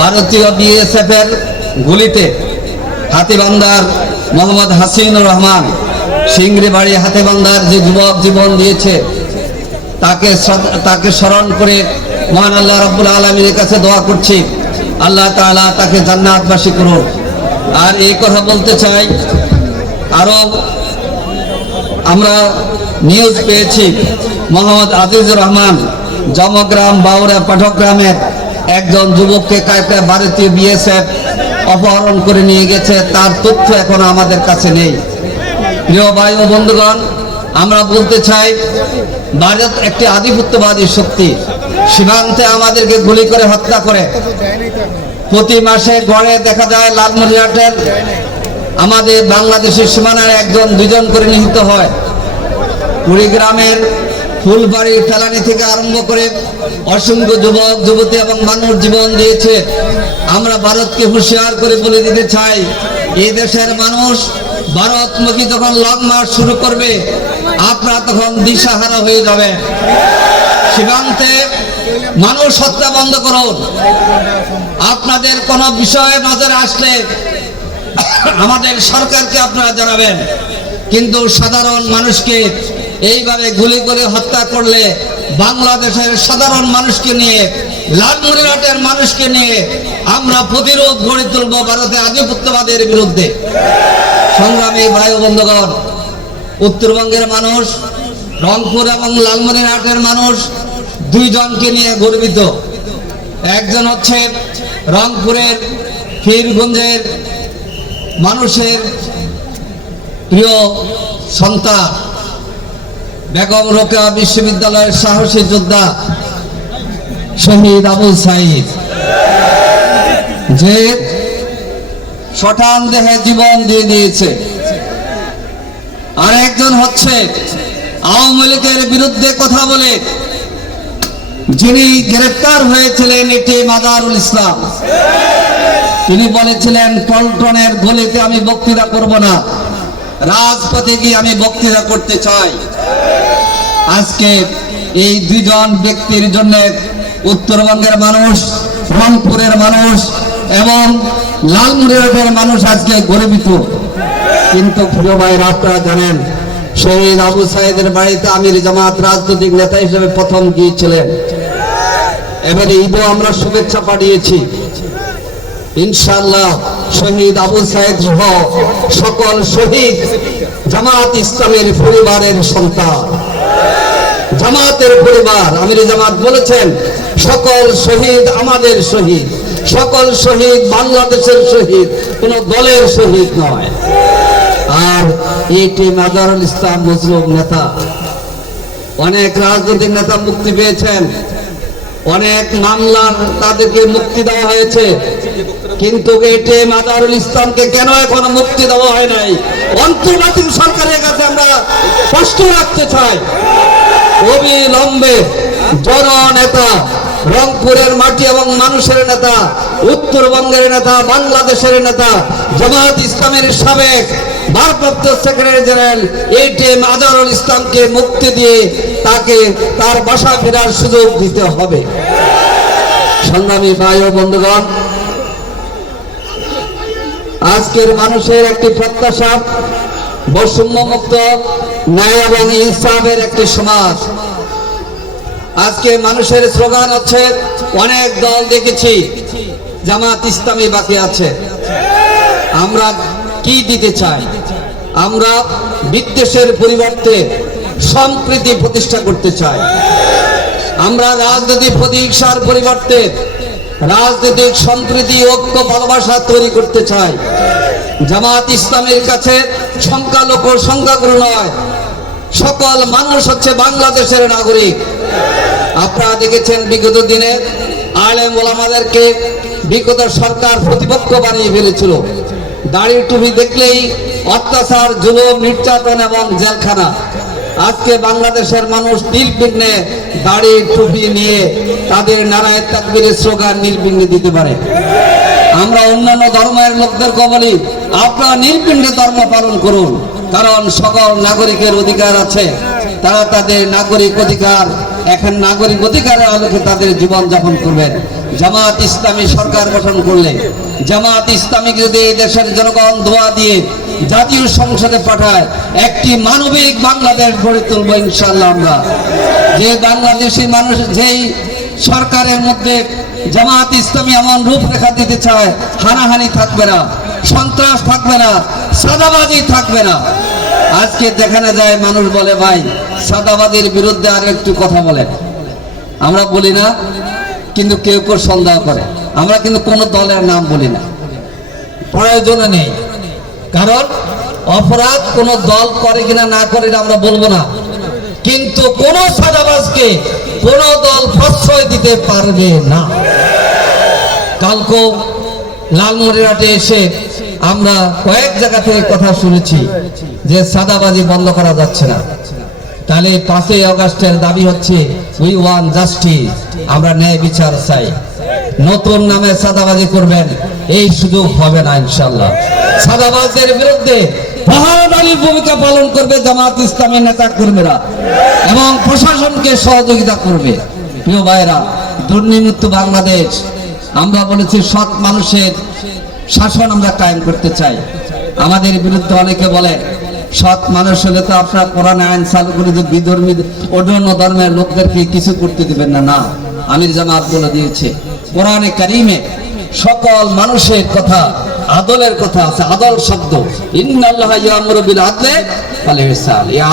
ভারতীয় বিএসএফ এর গুলিতে হাতিবান্দার মোহাম্মদ হাসিনুর রহমান সিংড়ি বাড়ি হাতিবান্দার যে যুবক জীবন দিয়েছে, তাকে তাকে স্মরণ করে মহান আল্লাহ রব্বুল আলমীর কাছে দোয়া করছি। আল্লাহ তাআলা তাকে জান্নাতবাসী করুন আর এই কথা বলতে চাই, আরও আমরা নিউজ পেয়েছি। মোহাম্মদ আজিজুর রহমান, জমগ্রাম বাউরা পাঠগ্রামের একজন যুবককে কায়কা ভারতীয় বিএসএফ অপহরণ করে নিয়ে গেছে, তার তথ্য এখন আমাদের কাছে নেই। প্রিয় ভাই ও বন্ধুগণ, আমরা বলতে চাই, ভারত একটি আধিপত্যবাদী শক্তি। সীমান্তে আমাদেরকে গুলি করে হত্যা করে। প্রতি মাসে গড়ে দেখা যায় লালমনিরহাটের আমাদের বাংলাদেশের সীমানার একজন, দুজন করে নিহিত হয়। কুড়িগ্রামের ফুলবাড়ি ফেলানি থেকে আরম্ভ করে অসংখ্য যুবক, যুবতী এবং মানুষ জীবন দিয়েছে। আমরা ভারতকে হুঁশিয়ার করে বলে দিতে চাই এই দেশের মানুষ ভারতমুখী যখন লং মার্চ শুরু করবে আপনারা তখন দিশাহারা হয়ে যাবে। সীমান্তে মানুষ হত্যা বন্ধ করুন। আপনাদের কোনো বিষয়ে নজরে আসলে আমাদের সরকারকে আপনারা জানাবেন। কিন্তু সাধারণ মানুষকে এইভাবে গুলি করে হত্যা করলে বাংলাদেশের সাধারণ মানুষকে নিয়ে, লালমনিরহাটের মানুষকে নিয়ে আমরা প্রতিরোধ গড়ে তুলব ভারতে আধিপত্যবাদের বিরুদ্ধে। সংগ্রামী ভাই বন্ধুগণ, উত্তরবঙ্গের মানুষ, রংপুর এবং লালমনিরহাটের মানুষ দুইজনকে নিয়ে গর্বিত। একজন হচ্ছে রংপুরের ফিরগঞ্জের মানুষের প্রিয় সন্তান। বেগম রোকা বিশ্ববিদ্যালয়ের সাহসী যোদ্ধা শহীদ আবুল সাইদ। যে শটান দেহে জীবন দিয়ে দিয়েছে। আর একজন হচ্ছে আওয়ামী লীগের বিরুদ্ধে কথা বলে, যিনি গ্রেফতার হয়েছিলেন এটি মাজারুল ইসলাম। তিনি বলেছিলেন পল্টনের গলিতে আমি বক্তৃতা করব না। রাজপথে গিয়ে আমি বক্তৃতা করতে চাই। আজকে এই দুজন ব্যক্তির জন্য উত্তরবঙ্গের মানুষ, রংপুরের মানুষ এবং লালমনিরহাটের মানুষ আজকে গর্বিত। কিন্তু প্রিয় ভাইরা আপনারা জানেন, শহীদ আবু সাইদের বাড়িতে আমির জামাত রাজনৈতিক নেতা হিসেবে প্রথম গিয়েছিলেন। এবারে ঈদও আমরা শুভেচ্ছা পাঠিয়েছি। ইনশাআল্লাহ শহীদ আবু সাহেদ সহ সকল শহীদ জামাত ইসলামের পরিবারের সন্তান। জামাতের পরিবার, আমির জামাত বলেছেন, সকল শহীদ আমাদের শহীদ, সকল শহীদ বাংলাদেশের শহীদ, কোন দলের শহীদ নয়। আর এটি মাজারুল ইসলাম মজলুম নেতা, অনেক রাজনৈতিক নেতা মুক্তি পেয়েছেন, অনেক মামলার তাদেরকে মুক্তি দেওয়া হয়েছে, কিন্তু এটি মাদারুল ইসলামকে কেন এখনও মুক্তি দেওয়া হয় নাই? অন্তর্বর্তী সরকারের কাছে আমরা স্পষ্ট রাখতে চাই। অবিলম্বে জননেতা, রংপুরের মাটি এবং মানুষের নেতা, উত্তরবঙ্গের নেতা, বাংলাদেশের নেতা জামাত ইসলামের সাবেক ভারপ্রাপ্ত সেক্রেটারি জেনারেল এটিএম আজহারুল ইসলামকে মুক্তি দিয়ে তাকে তার বাসা ফেরার সুযোগ দিতে হবে। সংগ্রামী ভাই ও বন্ধুগণ আজকের মানুষের একটি প্রত্যাশা, বৈষম্য মুক্ত, ন্যায় এবং ইনসাফের একটি সমাজ। আজকে মানুষের স্লোগান হচ্ছে, অনেক দল দেখেছি, জামাত ইসলামী বাকি আছে। আমরা কি দিতে চাই? আমরা বিদ্বেষের পরিবর্তে সম্প্রীতি প্রতিষ্ঠা করতে চাই। আমরা রাজনৈতিক প্রতিষ্ঠার পরিবর্তে রাজনৈতিক সম্প্রীতি, ঐক্য, ভালোবাসা তৈরি করতে চায়। জামাত ইসলামের কাছে সংখ্যালঘু সংখ্যাগুরু নয়। সকল মানুষ হচ্ছে বাংলাদেশের নাগরিক। আপনারা দেখেছেন বিগত দিনে আলেম ওলামাদেরকে বিগত সরকার প্রতিপক্ষ বানিয়ে ফেলেছিল। দাড়ি টুপি দেখলেই অত্যাচার, জুলুম, নির্যাতন এবং জেলখানা। আজকে বাংলাদেশের মানুষ নির্বিঘ্নে দাড়ি টুপি নিয়ে তাদের নারায় তাকবীরের স্লোগান নির্বিঘ্নে দিতে পারে। আমরা অন্যান্য ধর্মের লোকদেরকে বলি, আপনারা নির্বিঘ্নে ধর্ম পালন করুন, কারণ সকল নাগরিকের অধিকার আছে। তারা তাদের নাগরিক অধিকার, এখন নাগরিক অধিকারের আলোকে তাদের জীবন যাপন করবেন। জামাত ইসলামী সরকার গঠন করলে, জামাত ইসলামীকে যদি দেশের জনগণ দোয়া দিয়ে জাতীয় সংসদে পাঠায়, একটি মানবিক বাংলাদেশ গড়ে তুলবো ইনশাল্লাহ আমরা। যে বাংলাদেশি মানুষ, যেই সরকারের মধ্যে জামাত ইসলামী এমন রূপরেখা দিতে চায়, হানাহানি থাকবে না, সন্ত্রাস থাকবে না, সাদাবাজি থাকবে না। আজকে দেখানো যায়, মানুষ বলে, ভাই সাদাবাদের বিরুদ্ধে আর একটু কথা বলে। আমরা বলি না, কিন্তু কেউ কেউ সন্দেহ করে। আমরা কিন্তু কোনো দলের নাম বলি না। প্রয়োজন নেই। কারণ অপরাধ কোন দল করে কিনা না করে আমরা বলব না। কিন্তু কোন সাদাবাজকে কোন দল প্রশ্রয় দিতে পারবে না। কালকে লালমনিরহাটে এসে আমরা কয়েক জায়গা থেকে কথা শুনেছি যে সাদাবাজি বন্ধ করা যাচ্ছে না। তাহলে পাঁচই অগস্টের দাবি হচ্ছে উই ওয়ান জাস্টিস আমরা ন্যায় বিচার চাই। নতুন নামে সাদাবাজি করবেন। এই সুযোগ হবে না ইনশাল্লাহ সাদাবাজের বিরুদ্ধে মহানারী ভূমিকা পালন করবে জামাত ইসলামের নেতা কর্মীরা এবং প্রশাসনকে সহযোগিতা করবে। প্রিয় ভাইরা দুর্নীমুক্ত বাংলাদেশ, আমরা বলেছি সৎ মানুষের শাসন আমরা কায়েম করতে চাই। আমাদের বিরুদ্ধে অনেকে বলে, সৎ মানুষ হলে তো আপনারা কোরআন আইন চালু করে যে বিধর্মী অন্য ধর্মের লোকদেরকে কিছু করতে দিবেন না না। আমির জামাত বলে দিয়েছে। কোরআনে কারিমে সকল মানুষের কথা, আদলের কথা আছে, আদল শব্দ।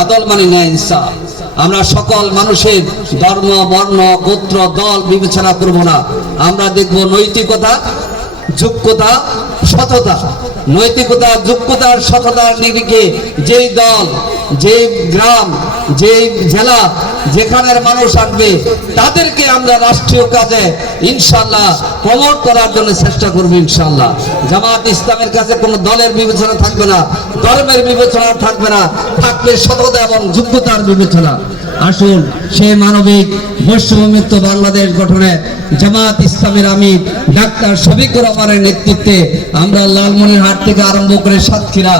আদলে মানে ন্যায় ইনসাফ। আমরা সকল মানুষের ধর্ম, বর্ণ, গোত্র, দল বিবেচনা করব না। আমরা দেখব নৈতিকতা, যোগ্যতা, সততা। নৈতিকতা, যোগ্যতার, সততার নিরিখে যেই দল, যেই গ্রাম যেই জেলা যেখানের মানুষ আসবে, তাদেরকে আমরা রাষ্ট্রীয় কাজে ইনশাল্লাহ প্রমোট করার জন্য চেষ্টা করব ইনশাল্লাহ জামাত ইসলামের কাছে কোনো দলের বিবেচনা থাকবে না, ধর্মের বিবেচনা থাকবে না, থাকবে সততা এবং যোগ্যতার বিবেচনা। আসুন, সেই মানবিক বৈষম্যমুক্ত বাংলাদেশ গঠনে জামাত ইসলামের আমি ডাক্তার শফিকুর রহমানের নেতৃত্বে আমরা লালমনিরহাট থেকে আরম্ভ করে সাতক্ষীরা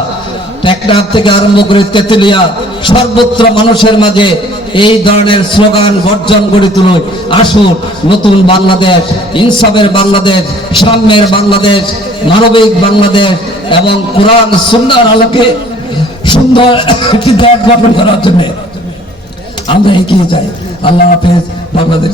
টেকনাফ থেকে আরম্ভ করে তেতুলিয়া সর্বত্র মানুষের মাঝে এই ধরনের স্লোগান বর্জন গড়ে তুলুন। আসুন, নতুন বাংলাদেশ, ইনসাফের বাংলাদেশ, সাম্যের বাংলাদেশ, মানবিক বাংলাদেশ এবং কোরআন সুন্দর আলোকে সুন্দর একটি দেশ গঠন করার জন্য আমরা এগিয়ে যাই। আল্লাহ হাফেজ, বাংলাদেশ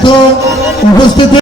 সম্মানিত উপস্থিতি